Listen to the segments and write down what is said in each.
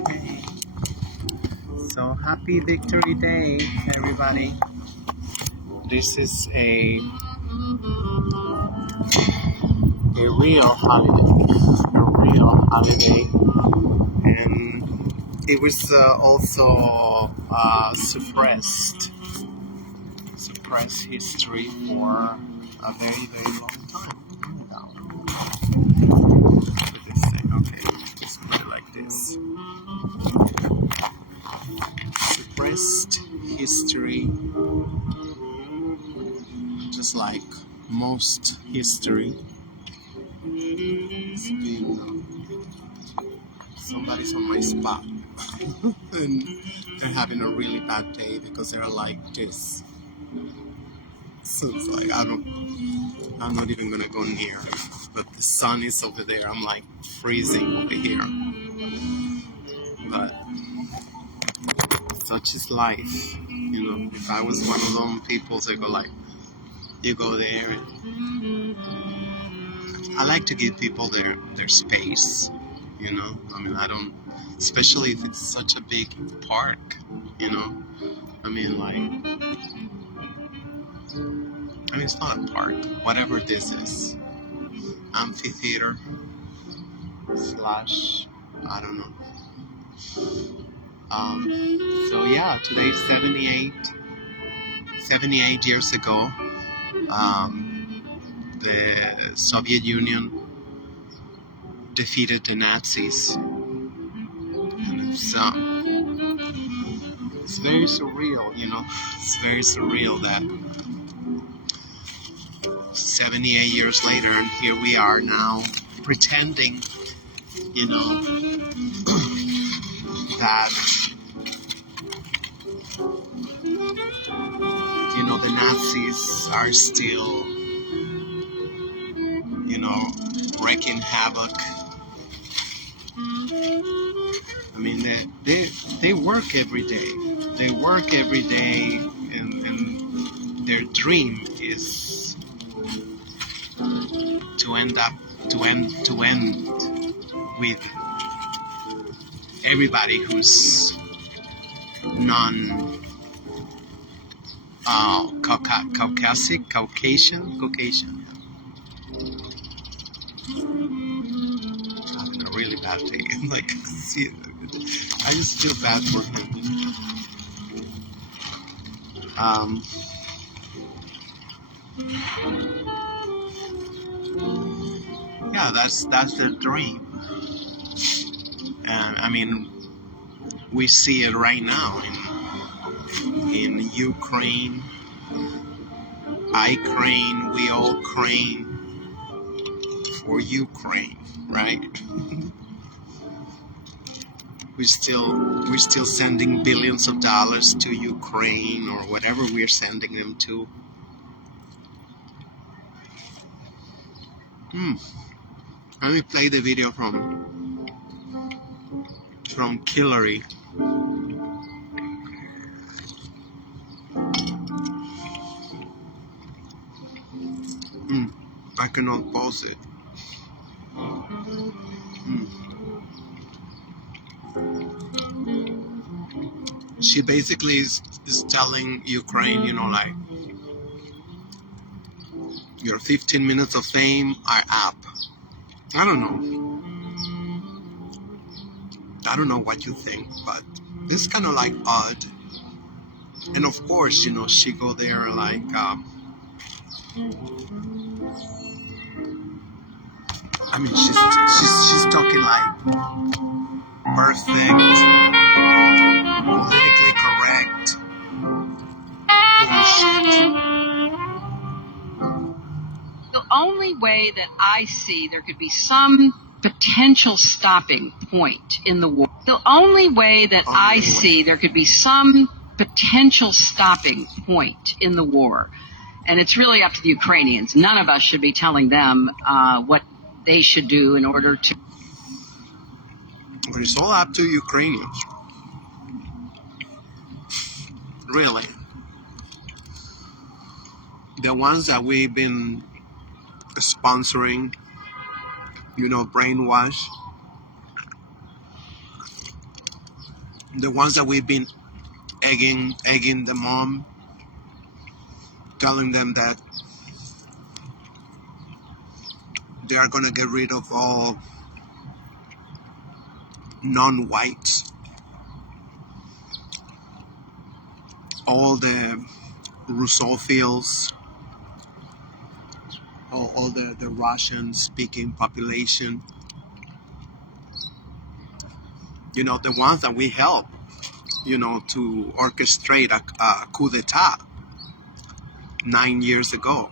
Okay. So happy Victory Day, everybody. This is a real holiday. A real holiday. And it was also suppressed history for a very, very long time. What did they say? Okay, let's put it like this. Suppressed history, just like most history, is being, somebody's on my spot and they're having a really bad day because they're like this. So it's like I'm not even gonna go near, but the sun is over there. I'm like freezing over here, but such is life, you know. If I was one of those people that go like, you go there. I like to give people their space, you know. I mean, I don't, especially if it's such a big park, you know. I mean, it's not a park. Whatever this is, amphitheater slash, I don't know. So yeah, today's 78 years ago. The Soviet Union defeated the Nazis, and it's very surreal, you know. It's very surreal that 78 years later, and here we are now pretending, you know, that, you know, the Nazis are still, you know, wreaking havoc. I mean, they work every day. They work every day, and their dream is to end with everybody who's non Caucasian. Having a really bad day. Like, see, I just feel bad for him. Yeah, that's their dream, and I mean, we see it right now in Ukraine. I crane, we all crane for Ukraine, right? We're still sending billions of dollars to Ukraine or whatever we're sending them to. Let me play the video from Hillary. I cannot pause it. She basically is telling Ukraine, you know, like, your 15 minutes of fame are up. I don't know what you think, but it's kind of like odd. And of course, you know, she go there like, I mean, she's talking like perfect, politically correct bullshit. The only way that I see there could be some potential stopping point in the war. The only way that I see there could be some potential stopping point in the war. And it's really up to the Ukrainians. None of us should be telling them what they should do in order to. But it's all up to Ukrainians. Really. The ones that we've been sponsoring brainwash. The ones that we've been egging them on, telling them that they are going to get rid of all non-whites, all the Russophiles, all the Russian-speaking population, the ones that we help, to orchestrate a coup d'etat 9 years ago,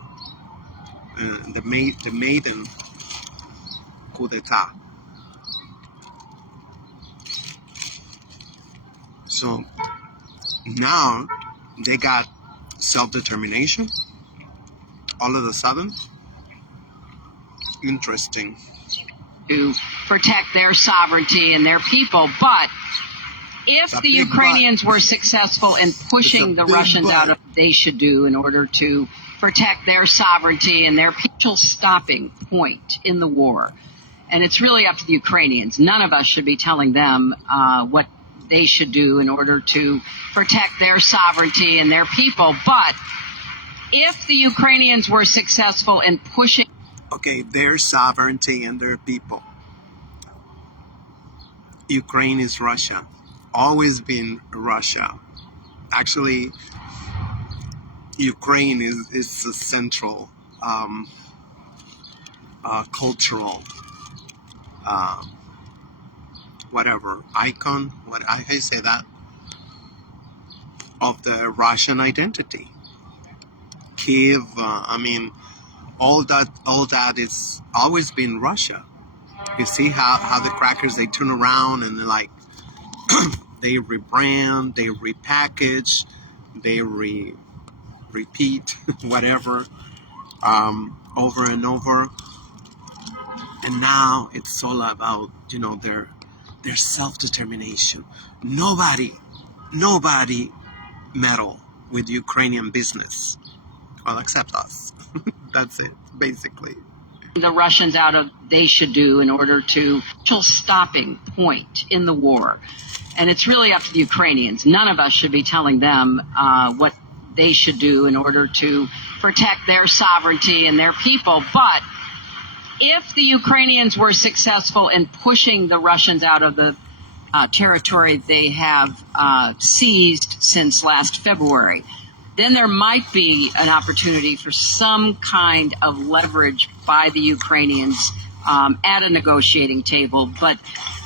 the maiden coup d'etat. So now they got self-determination all of a sudden. Interesting. To protect their sovereignty and their people, but if the Ukrainians were successful in pushing the Russians out of what they should do in order to protect their sovereignty and their people, stopping point in the war. And it's really up to the Ukrainians. None of us should be telling them what they should do in order to protect their sovereignty and their people. But if the Ukrainians were successful in pushing... Okay, their sovereignty and their people. Ukraine is Russia. Always been Russia. Actually, Ukraine is a central cultural icon, how do you say that, of the Russian identity. Kiev, all that is always been Russia. You see how the crackers, they turn around and they're like, they rebrand, they repackage, they repeat whatever over and over. And now it's all about, their self-determination. Nobody meddle with Ukrainian business. Well, except us. That's it, basically. The Russians out of they should do in order to stopping point in the war. And it's really up to the Ukrainians. None of us should be telling them what they should do in order to protect their sovereignty and their people. But if the Ukrainians were successful in pushing the Russians out of the territory they have seized since last February, then there might be an opportunity for some kind of leverage by the Ukrainians at a negotiating table. But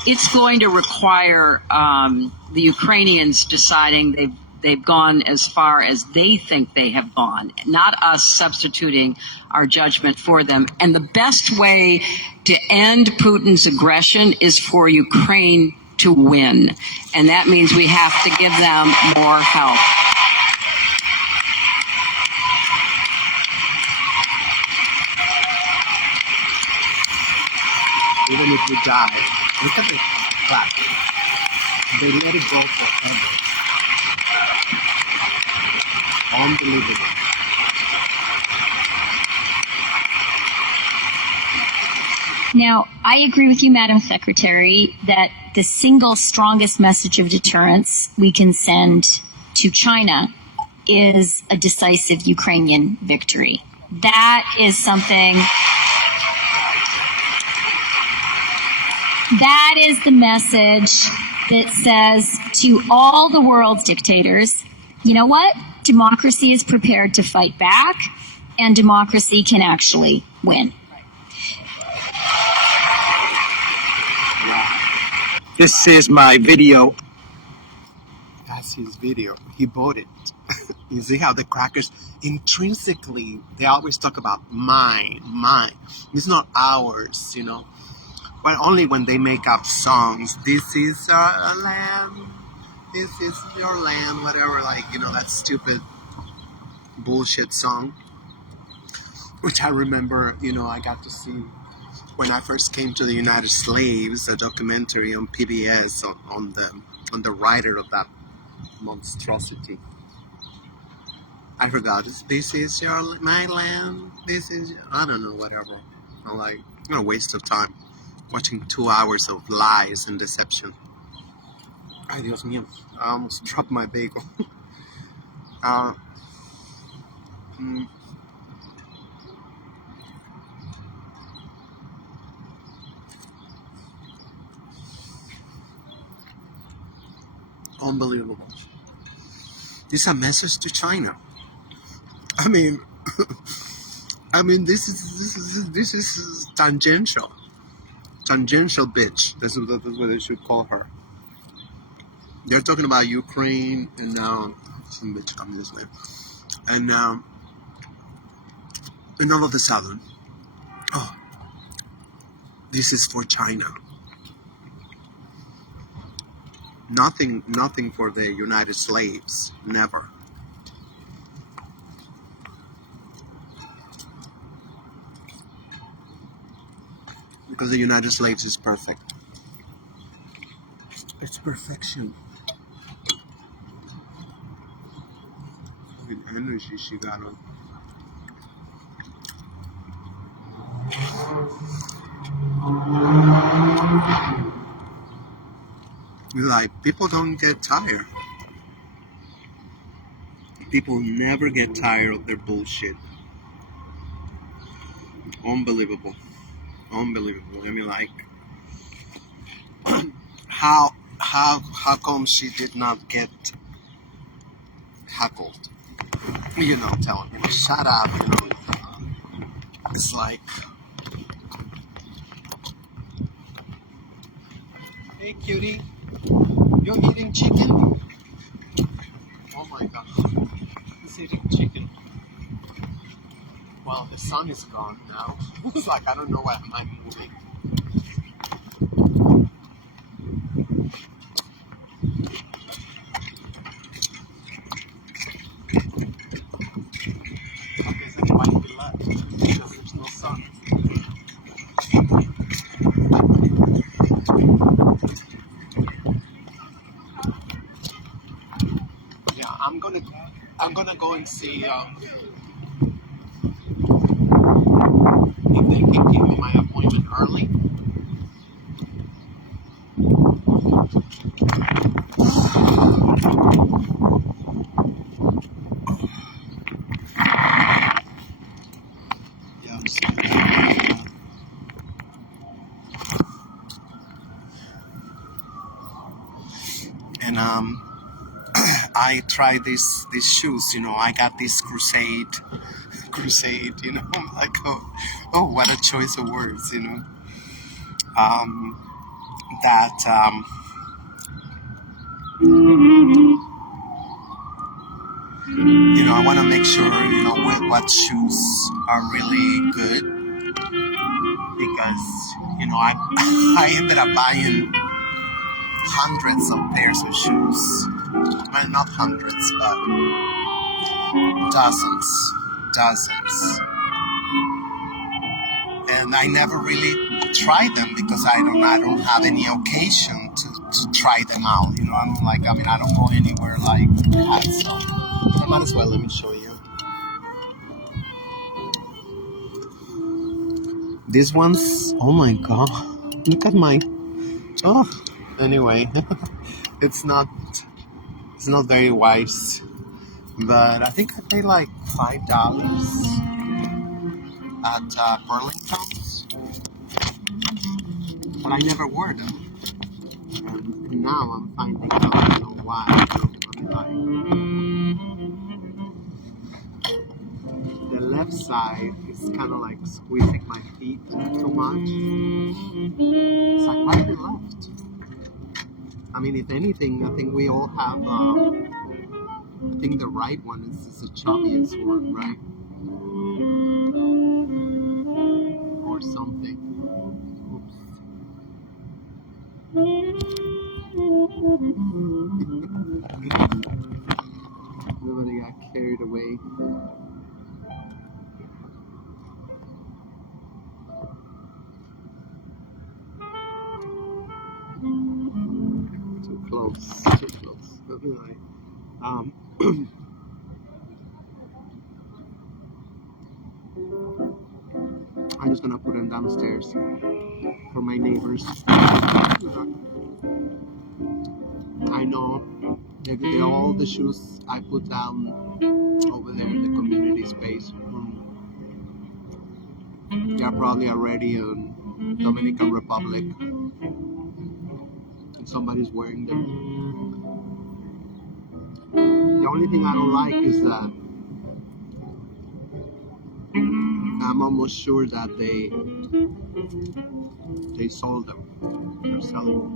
it's going to require the Ukrainians deciding they've gone as far as they think they have gone, not us substituting our judgment for them. And the best way to end Putin's aggression is for Ukraine to win. And that means we have to give them more help. Even if we die, look at the fact. They let it go forever. Unbelievable. Now, I agree with you, Madam Secretary, that the single strongest message of deterrence we can send to China is a decisive Ukrainian victory. That is something... That is the message that says to all the world's dictators, you know what? Democracy is prepared to fight back, and democracy can actually win. This is my video. That's his video. He bought it. You see how the crackers intrinsically, they always talk about mine. It's not ours, But only when they make up songs. This is our land. This is your land. Whatever, that stupid bullshit song. Which I remember, I got to see when I first came to the United Slaves, a documentary on PBS on the writer of that monstrosity. I forgot. This is my land. This is, I don't know, whatever. I'm like, a waste of time. watching 2 hours of lies and deception. Ay, Dios mío, I almost dropped my bagel. uh, mm, Unbelievable. This is a message to China. I mean, this is tangential bitch. That's what they should call her. They're talking about Ukraine, and now some bitch coming this way, and all of a sudden, oh, this is for China. Nothing for the United Slaves. Never. Because the United States is perfect. It's perfection. With energy she got on. Like, people don't get tired. People never get tired of their bullshit. Unbelievable. I mean, like, how come she did not get heckled? Telling her, shut up, It's like, hey cutie, you're eating chicken? Oh my god, he's eating chicken. Well, the sun is gone now. It's like, I don't know why I'm moving. Okay, so why did we left? Because there's no sun. Yeah, I'm gonna go and see if they can give me my appointment early. And I tried these shoes. I got this crusade. I'm like, oh, what a choice of words. That I want to make sure what shoes are really good, because I ended up buying hundreds of pairs of shoes. Well, not hundreds, but dozens. And I never really tried them because I don't have any occasion to try them out. I don't go anywhere like that, so I might as well. Let me show you. These ones, oh my god, look at my, anyway, it's not very wise, but I think I paid like $5 at Burlington's, but I never wore them, and now I'm finding out, why. The left side is kind of like squeezing my feet too much. It's like, why the left? I mean, if anything, I think we all have, I think the right one is the chubbiest one, right? Or something. Everybody got carried away. Too close. Anyway, I just gonna put them downstairs for my neighbors. I know all the shoes I put down over there in the community space. They're probably already in Dominican Republic. And somebody's wearing them. The only thing I don't like is that I'm almost sure that they sold them. They're selling them.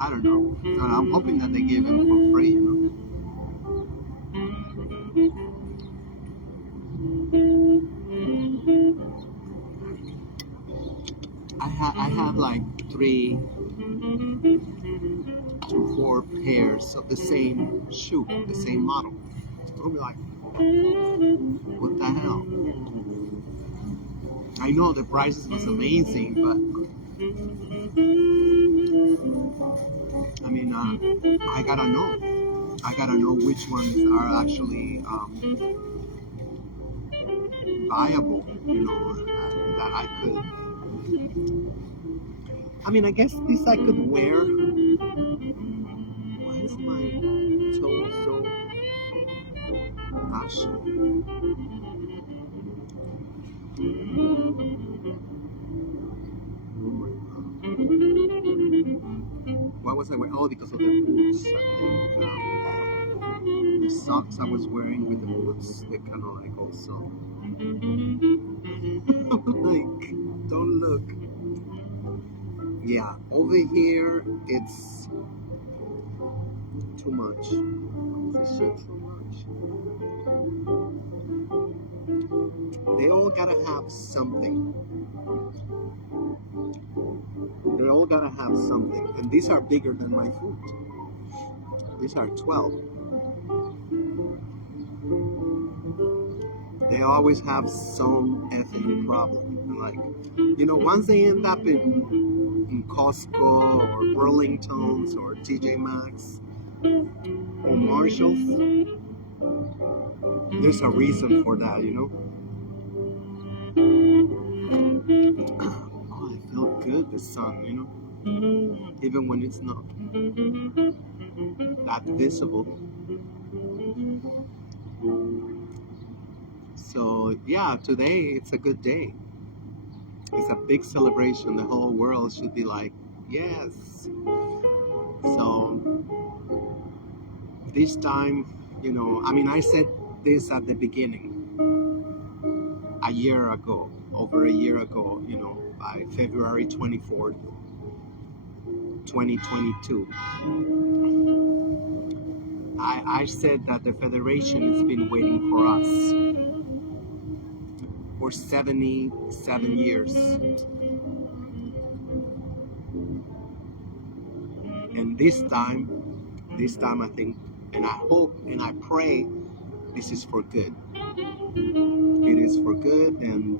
I don't know. I'm hoping that they give them for free, I have like 3 to 4 pairs of the same shoe, the same model. I'll be like, what the hell? I know the prices was amazing, but I mean, I gotta know. I gotta know which ones are actually viable, that I could. I mean, I guess this I could wear. Why is my toe so gosh? Why was I wearing? Oh, because of the boots. I think the socks I was wearing with the boots, they're kind of like also like, don't look. Yeah, over here it's too much. This shit too much. They all gotta have something. They all gotta have something. And these are bigger than my foot. These are 12. They always have some effing problem. Like, once they end up in Costco or Burlington's or TJ Maxx or Marshall's, there's a reason for that, Oh, I feel good, the sun, even when it's not that visible. So yeah, today it's a good day. It's a big celebration. The whole world should be like, yes. So this time, I said this at the beginning, over a year ago, by February 24th, 2022. I said that the Federation has been waiting for us for 77 years. And this time I think, and I hope and I pray this is for good. It is for good, and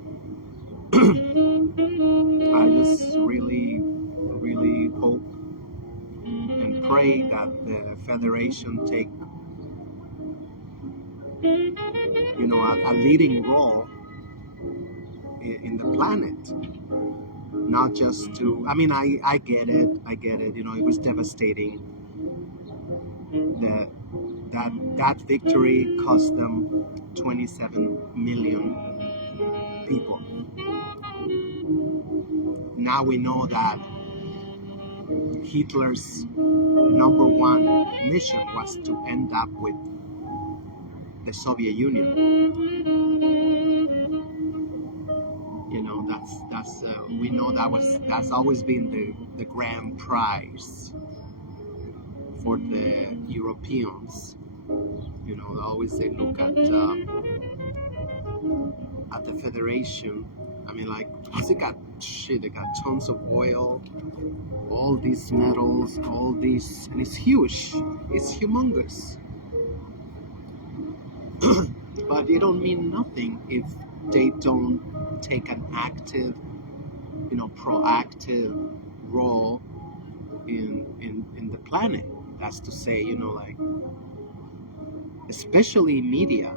I just really, really hope and pray that the Federation take, a leading role in the planet. Not just to, I get it, it was devastating. That victory cost them 27 million people. Now we know that Hitler's number one mission was to end up with the Soviet Union. We know that's always been the grand prize for the Europeans. They always say, look at the Federation. They got tons of oil, all these metals, and it's huge. It's humongous. But it don't mean nothing if they don't take an active, proactive role in the planet. That's to say, you know, like, especially media,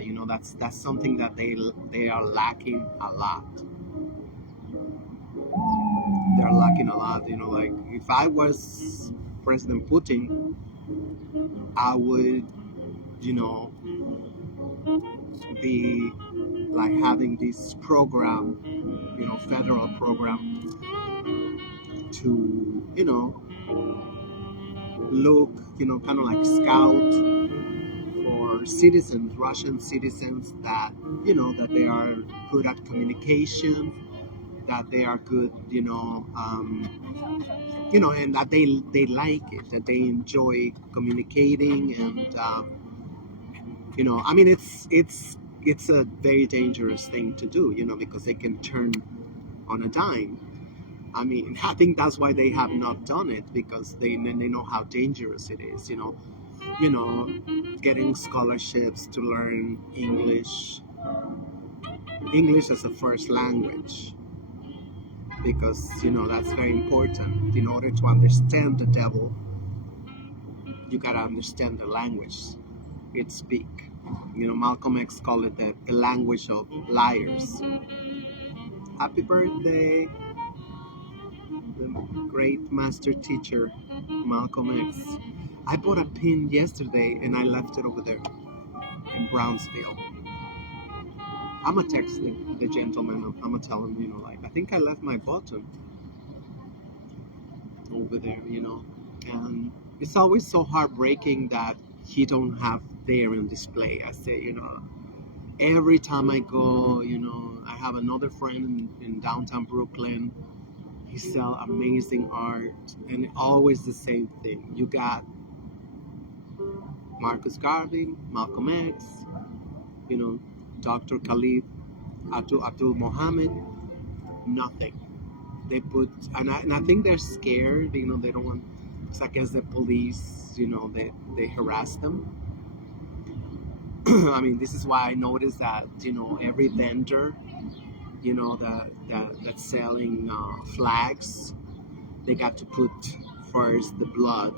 you know, that's something that they are lacking a lot. They're lacking a lot, you know, like, if I was President Putin, I would, you know, be like having this program, you know, federal program to, you know, look, you know, kind of like scout for citizens, Russian citizens that, you know, that they are good at communication, that they are good, you know, and that they like it, that they enjoy communicating, and you know, I mean, it's a very dangerous thing to do, you know, because they can turn on a dime. I mean, I think that's why they have not done it, because they know how dangerous it is, you know, getting scholarships to learn English as a first language, because, you know, that's very important. In order to understand the devil, you gotta understand the language it speak. You know, Malcolm X called it the language of liars. Happy birthday, the great master teacher, Malcolm X. I bought a pin yesterday and I left it over there in Brownsville. I'm gonna text the gentleman. I'm gonna tell him, you know, like, I think I left my button over there, you know. And it's always so heartbreaking that he don't have there in display. I say, you know, every time I go, you know, I have another friend in downtown Brooklyn. He sells amazing art, and always the same thing. You got Marcus Garvey, Malcolm X, you know, Dr. Khalid, Abdul Muhammad, nothing. They put, and I think they're scared, you know, they don't want, because I guess the police, you know, they harass them. I mean, this is why I noticed that, you know, every vendor, you know, that's selling flags, they got to put first the blood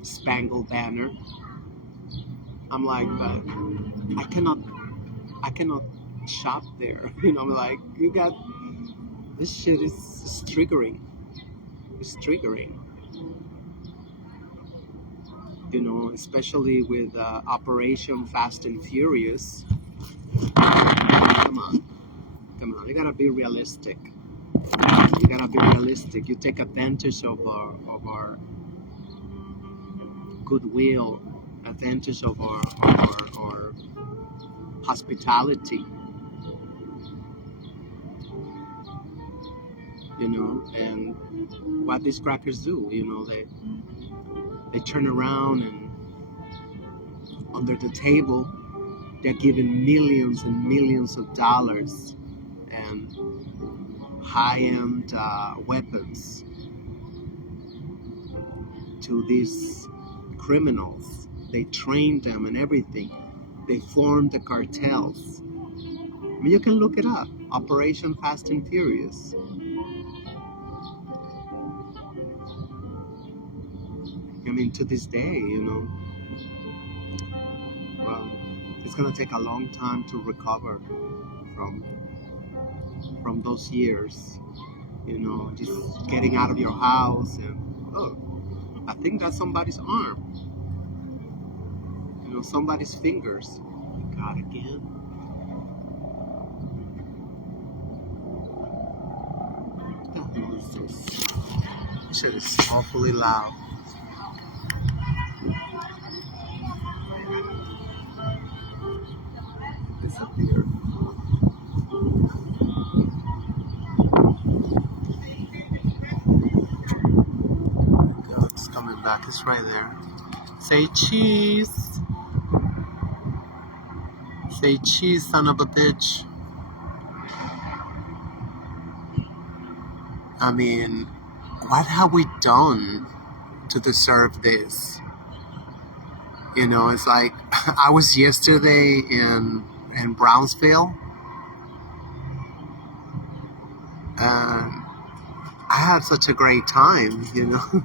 spangled banner. I'm like, but I cannot shop there. You know, I'm like, you got, this shit is triggering. It's triggering. You know, especially with Operation Fast and Furious. Come on, you gotta be realistic. You take advantage of our goodwill, advantage of our hospitality. You know, and what these crackers do, you know, they turn around and under the table they're giving millions and millions of dollars and high-end weapons to these criminals. They train them and everything. They form the cartels. I mean, you can look it up. Operation Fast and Furious. I mean, to this day, you know, well, it's gonna take a long time to recover from those years. You know, just getting out of your house and, oh, I think that's somebody's arm. You know, somebody's fingers. God, again. What the hell is this? This shit is awfully loud. Disappeared. Oh, it's coming back. It's right there. Say cheese. Say cheese, son of a bitch. I mean, what have we done to deserve this? You know, it's like, I was yesterday in Brownsville. I I had such a great time, you know.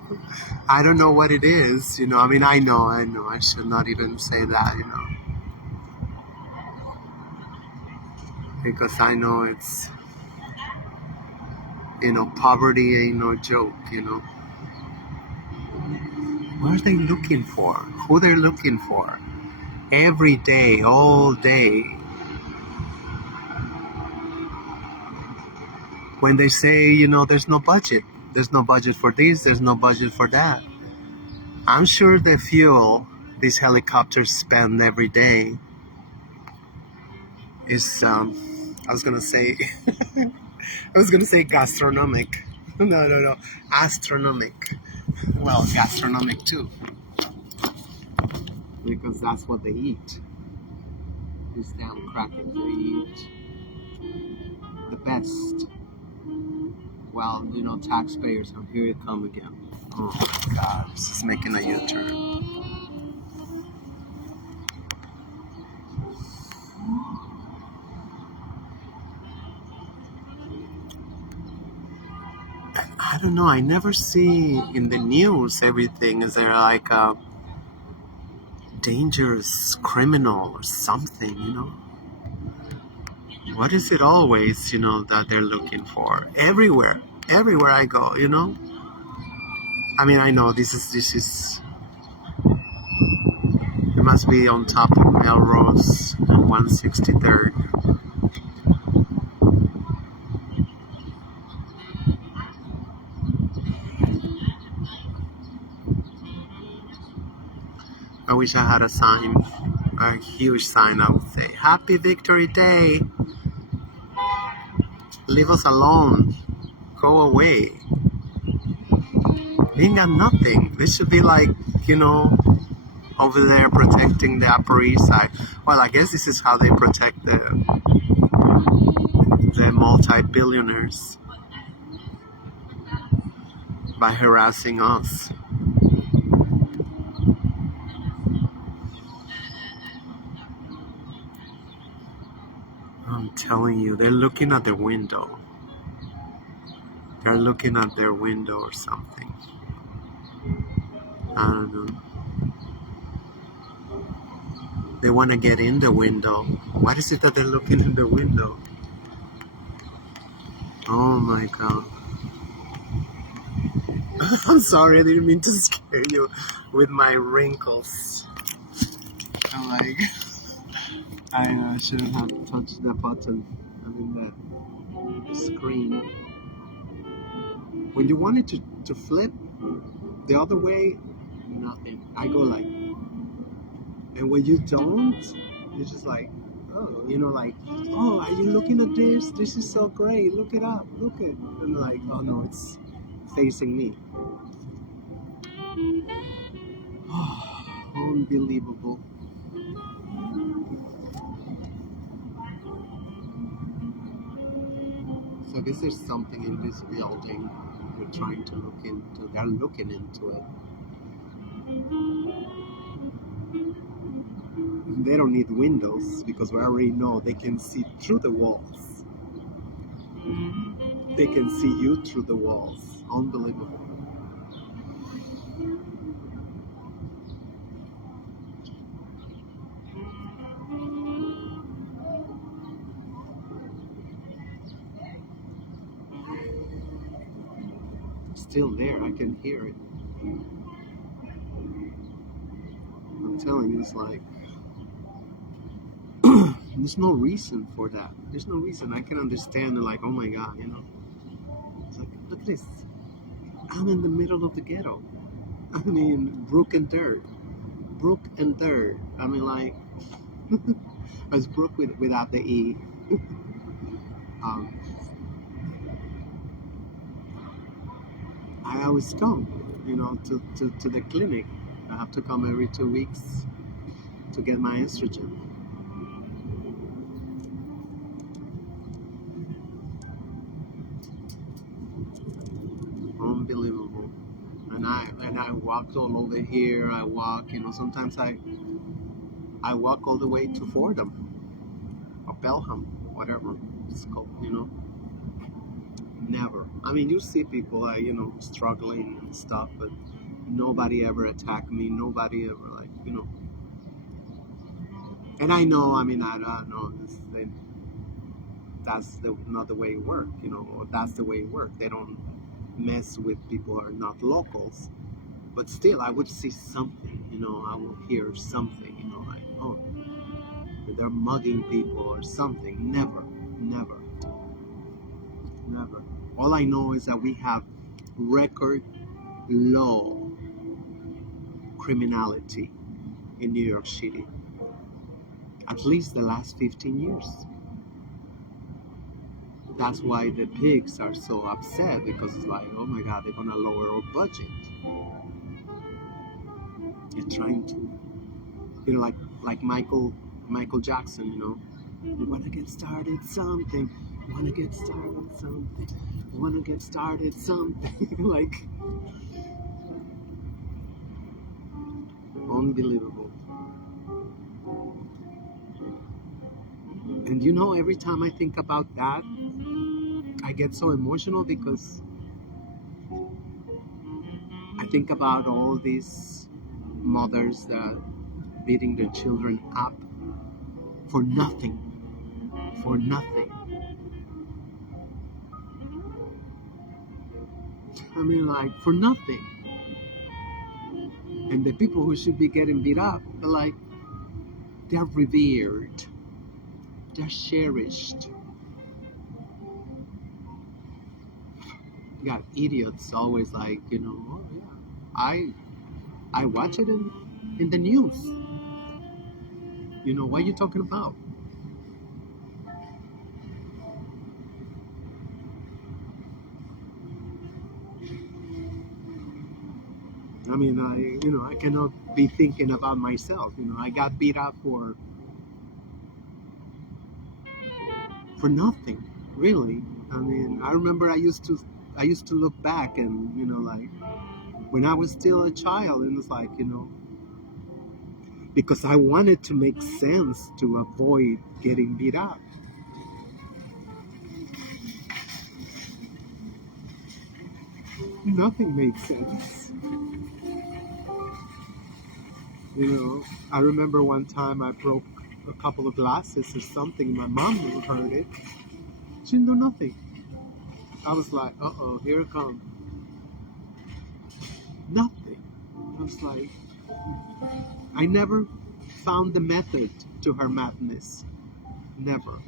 I don't know what it is, you know. I mean, I know. I should not even say that, you know. Because I know it's, you know, poverty ain't no joke, you know. What are they looking for? Who they're looking for? Every day, all day. When they say, you know, there's no budget. There's no budget for this, there's no budget for that. I'm sure the fuel these helicopters spend every day is, I was gonna say, gastronomic. No, astronomic. Well, gastronomic too, because that's what they eat. These damn crackers, they eat the best. Well, you know, taxpayers, and here you come again. Oh my God, this is making a U-turn. I don't know, I never see in the news everything. Is there like a dangerous criminal or something, you know? What is it always, you know, that they're looking for? Everywhere I go, you know? I mean, I know this is, it must be on top of Melrose and 163rd. I wish I had a sign, a huge sign. I would say, Happy Victory Day. Leave us alone. Go away. We ain't got nothing. This should be like, you know, over there protecting the Upper East Side. Well, I guess this is how they protect the multi-billionaires, by harassing us. I'm telling you, they're looking at their window. They're looking at their window or something. I don't know. They want to get in the window. What is it that they're looking in the window? Oh my God. I'm sorry, I didn't mean to scare you with my wrinkles. I'm like, I shouldn't have touched the button. I mean, the screen. When you want it to flip the other way, nothing. I go like, and when you don't, you're just like, oh, you know, like, oh, are you looking at this? This is so great. Look it up. Look it. And like, oh no, it's facing me. Unbelievable. So I guess there's something in this building they're trying to look into. They're looking into it. They don't need windows because we already know they can see through the walls. They can see you through the walls. Unbelievable. Still there, I can hear it. I'm telling you, it's like, there's no reason for that. There's no reason. I can understand it, like, oh my God, you know. It's like, look at this. I'm in the middle of the ghetto. I mean, Brook and Third. Brook and Third. I mean, like, it's Brook without the E. I always come, you know, to the clinic. I have to come every 2 weeks to get my estrogen. Unbelievable. And I walked all over here. I walk, you know, sometimes I walk all the way to Fordham or Pelham, whatever it's called, you know. Never. I mean, you see people like, struggling and stuff, but nobody ever attacked me. Nobody ever like, And I know, I mean, I don't know. That's not the way it works, or that's the way it works. They don't mess with people who are not locals. But still, I would see something, I will hear something, like, oh, they're mugging people or something. Never, never, never. All I know is that we have record low criminality in New York City. At least the last 15 years. That's why the pigs are so upset, because it's like, oh my God, they're gonna lower our budget. They're trying to, like Michael Jackson, we wanna get started something. We wanna get started something. We wanna get started something. Like, unbelievable. And every time I think about that, I get so emotional, because I think about all these mothers that beating their children up for nothing. For nothing. I mean, like, for nothing. And the people who should be getting beat up, they're revered. They're cherished. You got idiots always like, oh yeah, I watch it in the news. What are you talking about? I mean, I cannot be thinking about myself. I got beat up for nothing, really. I mean, I remember I used to look back and, like, when I was still a child, and it's like, because I wanted to make sense to avoid getting beat up. Nothing made sense. I remember one time I broke a couple of glasses or something. My mom never heard it. She didn't do nothing. I was like, uh-oh, here it comes. Nothing. I was like, I never found the method to her madness. Never.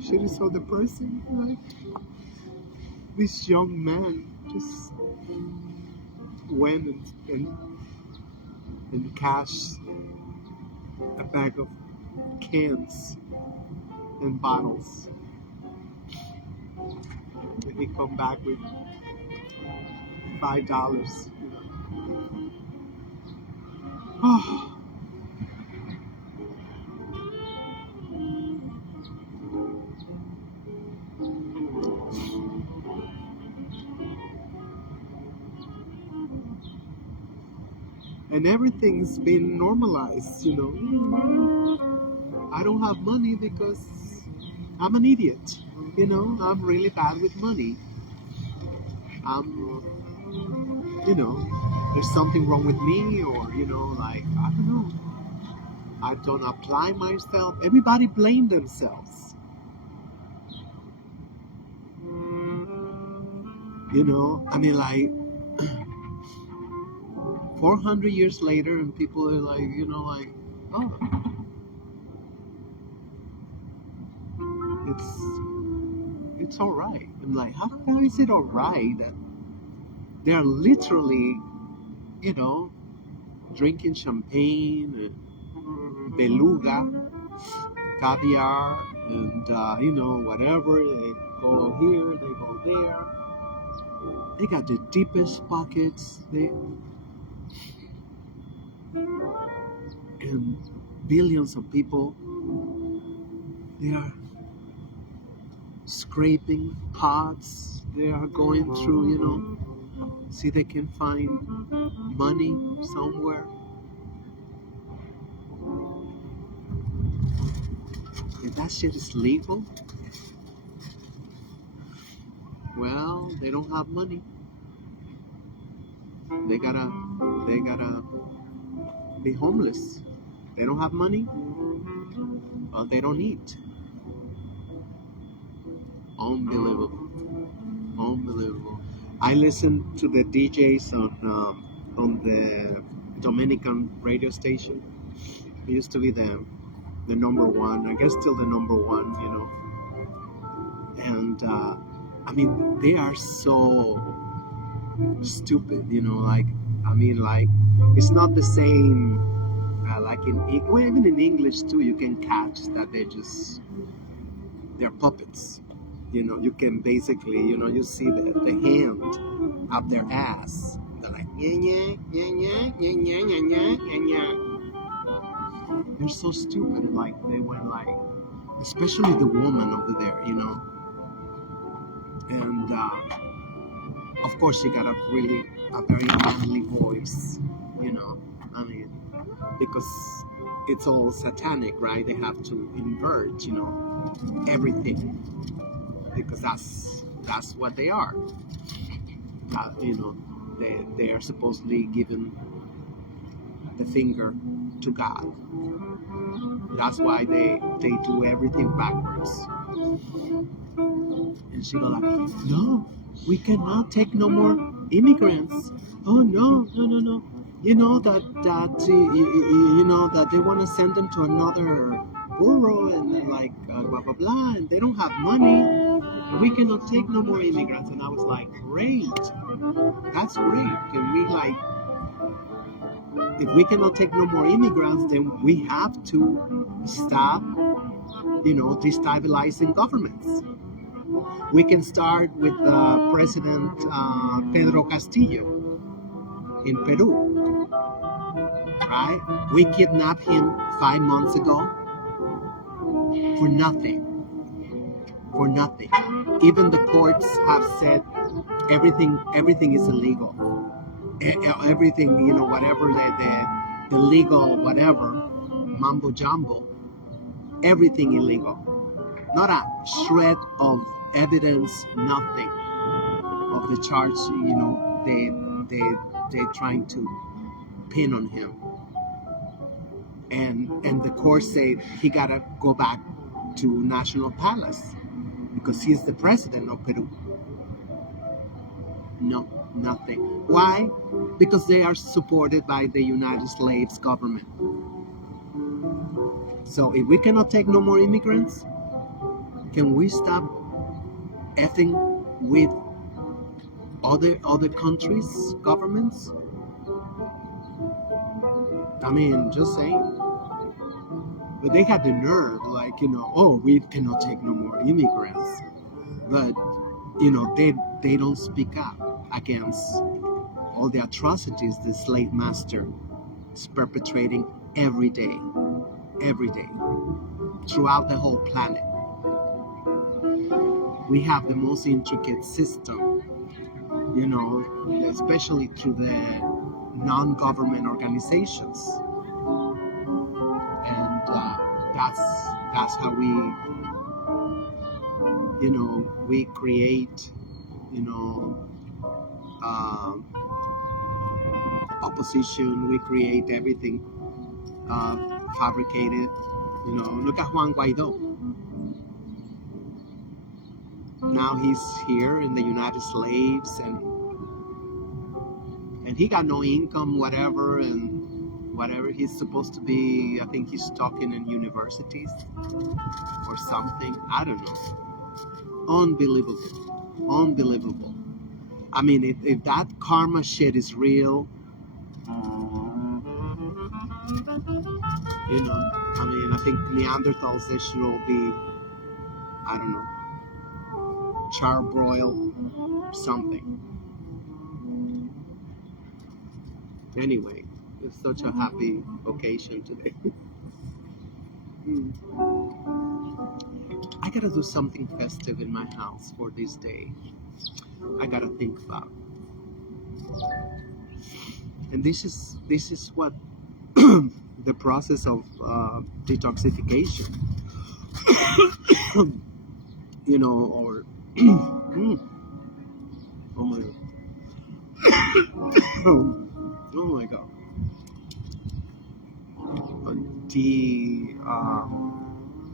She just saw the person, like, this young man just went and cashed a bag of cans and bottles. And he come back with $5. Oh. And everything's been normalized, I don't have money because I'm an idiot. I'm really bad with money. There's something wrong with me, or, like, I don't know. I don't apply myself. Everybody blame themselves. I mean, like, 400 years later, and people are like, like, oh, it's all right. I'm like, how is it all right that they're literally, drinking champagne and beluga, caviar, and whatever. They go here, they go there. They got the deepest pockets. And billions of people, they are scraping pots. They are going through, see they can find money somewhere. And that shit is legal. Well, they don't have money. They gotta be homeless. They don't have money. Well, they don't eat. Unbelievable. Unbelievable. I listen to the DJs on the Dominican radio station. It used to be the number one. I guess still the number one, you know. And I mean, they are so stupid, you know. Like, I mean, like, it's not the same. Like well, even in English too, you can catch that they're puppets. You know, you can basically, you know, you see the hand up their ass. They're like, yeah, yeah, yeah, yeah, yeah, yeah, yeah, yeah, yeah. They're so stupid. Like, they were like, especially the woman over there, you know. And of course, you got a very manly voice, you know. I mean, because it's all satanic, right? They have to invert, you know, everything, because that's what they are. You know, they are supposedly given the finger to God. That's why they do everything backwards. And she was like, no, we cannot take no more immigrants. Oh no, no, no, no. You know that you know that they want to send them to another borough and like blah blah blah, and they don't have money. We cannot take no more immigrants. And I was like, great, that's great. Can we like, if we cannot take no more immigrants, then we have to stop, you know, destabilizing governments. We can start with President Pedro Castillo in Peru. Right? We kidnapped him 5 months ago for nothing. For nothing. Even the courts have said everything is illegal. Everything, you know, whatever the illegal, whatever, mambo jumbo, everything illegal. Not a shred of evidence, nothing of the charge, you know, they're trying to pin on him. And the court said he gotta go back to National Palace because he's the president of Peru. No, nothing. Why? Because they are supported by the United States government. So if we cannot take no more immigrants, can we stop effing with other countries' governments? I mean, just saying. But they had the nerve, like, you know, oh, we cannot take no more immigrants. But, you know, they don't speak up against all the atrocities the slave master is perpetrating every day, throughout the whole planet. We have the most intricate system, you know, especially through the non-government organizations. And that's how we, you know, we create, you know, opposition, we create everything fabricated. You know, look at Juan Guaido. Now he's here in the United States, and he got no income, whatever, and whatever he's supposed to be. I think he's talking in universities or something. I don't know. Unbelievable. I mean, if that karma shit is real, you know, I mean, I think Neanderthals, they should all be, I don't know, charbroiled something. Anyway, it's such a happy occasion today. I gotta do something festive in my house for this day. I gotta think about. And this is what the process of detoxification, you know, or Oh my god. Oh my god. The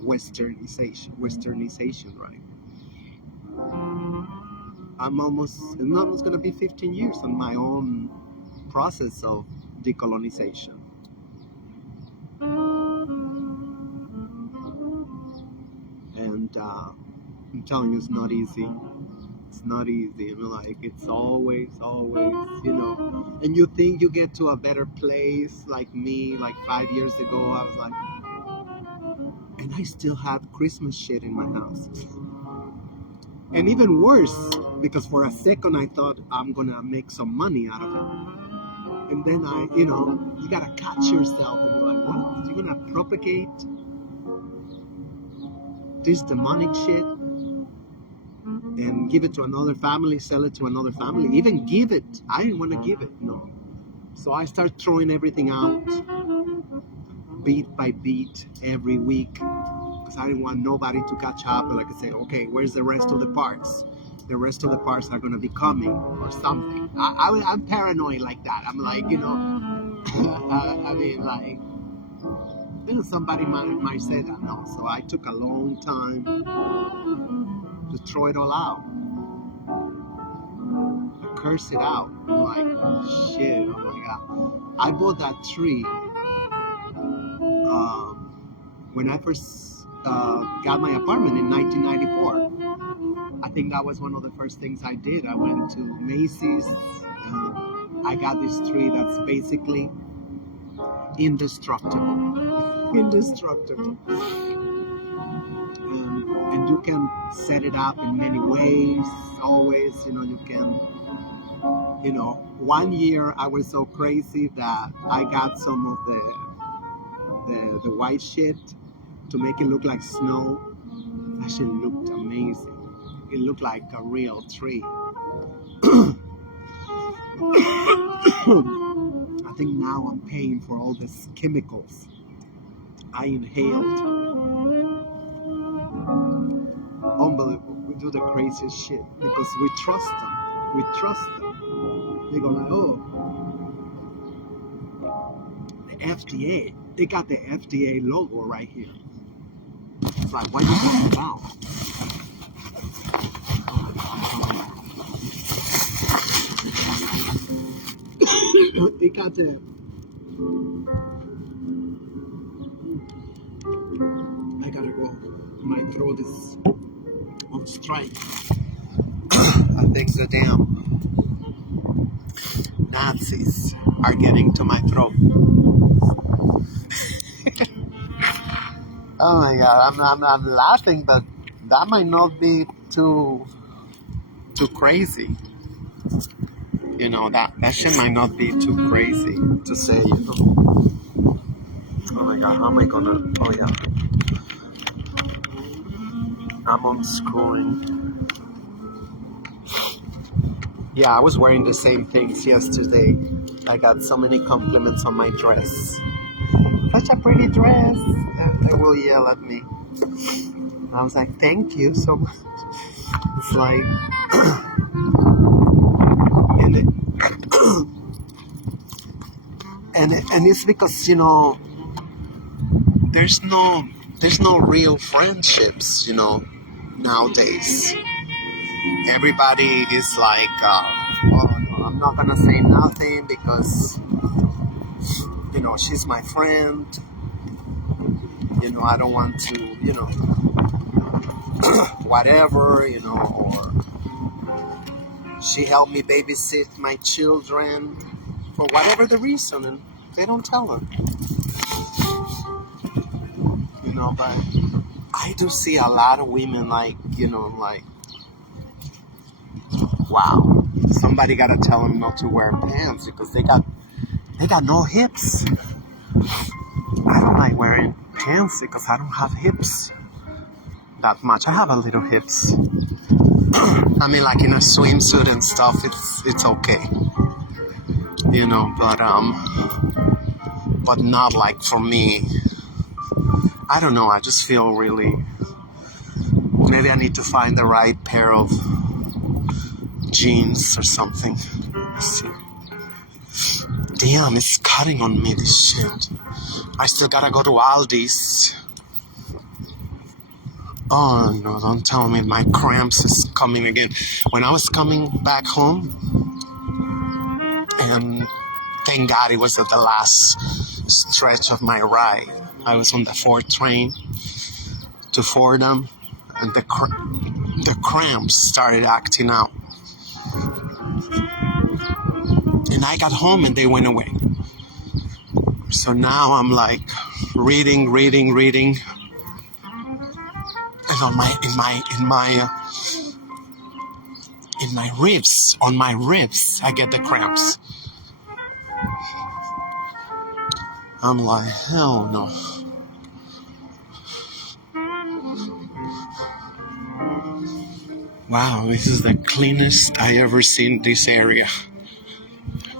westernization, right? It's almost gonna be 15 years on my own process of decolonization. And I'm telling you, it's not easy. It's not easy. Like, it's always, and you think you get to a better place, like me, like 5 years ago, I was like, and I still had Christmas shit in my house. And even worse, because for a second I thought I'm gonna make some money out of it. And then you gotta catch yourself and you're like, what? You're gonna propagate this demonic shit and give it to another family, sell it to another family, even give it. I didn't want to give it, no. So I start throwing everything out, beat by beat, every week, because I didn't want nobody to catch up. Like I say, okay, where's the rest of the parts? The rest of the parts are going to be coming or something. I'm paranoid like that. I'm like, I mean, like, somebody might say that. No, so I took a long time to throw it all out. I curse it out. I'm like, shit, oh my god. I bought that tree when I first got my apartment in 1994. I think that was one of the first things I did. I went to Macy's. I got this tree that's basically indestructible. Indestructible. And you can set it up in many ways. Always, you can. One year I was so crazy that I got some of the white shit to make it look like snow. That shit looked amazing. It looked like a real tree. I think now I'm paying for all these chemicals I inhaled. Unbelievable. We do the craziest shit because we trust them. We trust them. They go like, oh, the FDA. They got the FDA logo right here. It's like, what are you talking about? They got the... I gotta go. My throat is on strike. I think the damn Nazis are getting to my throat. Oh my god, I'm laughing, but that might not be too crazy. That shit might not be too crazy to say, Oh my god, how am I gonna... Oh yeah. I'm unscrewing. Yeah, I was wearing the same things yesterday. I got so many compliments on my dress. Such a pretty dress. They will yell at me. I was like, thank you so much. It's like... and it's because, there's no real friendships, nowadays. Everybody is like, oh, no, I'm not gonna say nothing because, she's my friend. I don't want to, whatever, or she helped me babysit my children for whatever the reason, and they don't tell her. But I do see a lot of women like, wow, somebody gotta tell them not to wear pants because they got no hips. I don't like wearing pants because I don't have hips that much. I have a little hips. I mean, like in a swimsuit and stuff, it's okay, but not like for me. I don't know. I just feel really. Maybe I need to find the right pair of jeans or something. Let's see. Damn, it's cutting on me, this shit. I still gotta go to Aldi's. Oh no, don't tell me my cramps is coming again. When I was coming back home, and thank God it was at the last stretch of my ride. I was on the 4 train to Fordham, and the cramps started acting out. And I got home and they went away. So now I'm like reading. And on my ribs, I get the cramps. I'm like, hell no. Wow, this is the cleanest I ever seen this area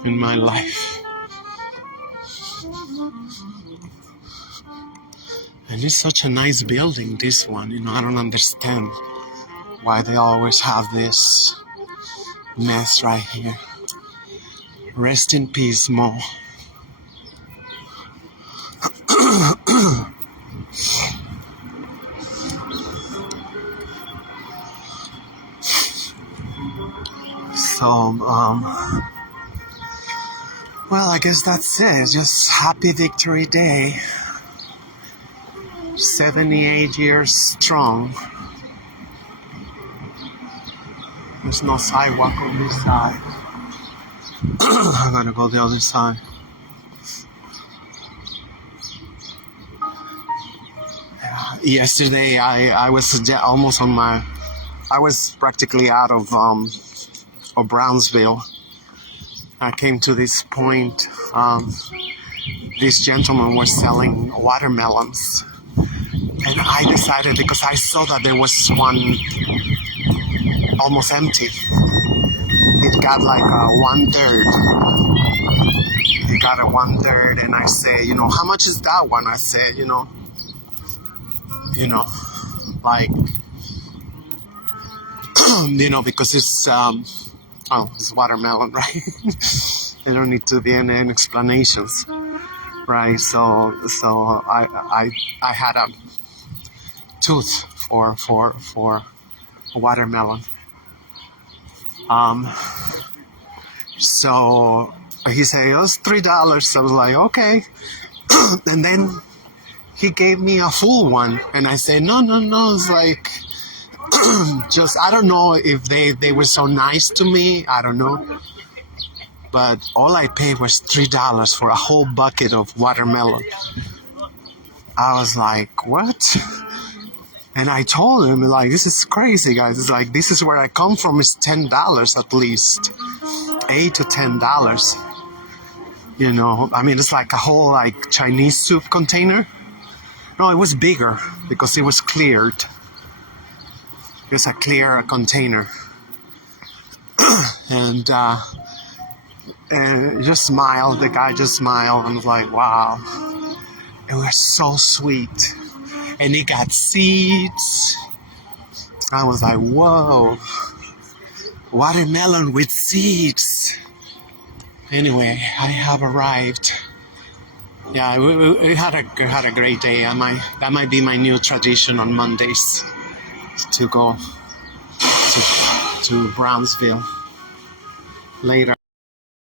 in my life. And it's such a nice building, this one. I don't understand why they always have this mess right here. Rest in peace, Mo. So, well, I guess that's it. Just happy Victory Day. 78 years strong. There's no sidewalk on this side. I'm gonna go the other side. Yesterday, I was almost on my... I was practically out of Brownsville. I came to this point. This gentleman was selling watermelons. And I decided, because I saw that there was one almost empty. It got like a 1/3. It got a 1/3, and I said, how much is that one? I said, like, because it's it's watermelon, right? There don't need to be any explanations, right? So I had a tooth for watermelon. So he said it was $3. I was like, okay. And then he gave me a full one, and I said, no. It's like, just, I don't know if they were so nice to me. I don't know. But all I paid was $3 for a whole bucket of watermelon. I was like, what? And I told him, like, this is crazy, guys. It's like, this is where I come from. It's $10 at least. $8 to $10. I mean, it's like a whole, like, Chinese soup container. No, it was bigger because it was cleared. It was a clear container. And just smiled. The guy just smiled and was like, wow. It was so sweet. And it got seeds. I was like, whoa. Watermelon with seeds. Anyway, I have arrived. Yeah, we had a great day. That might be my new tradition on Mondays, to go to Brownsville later.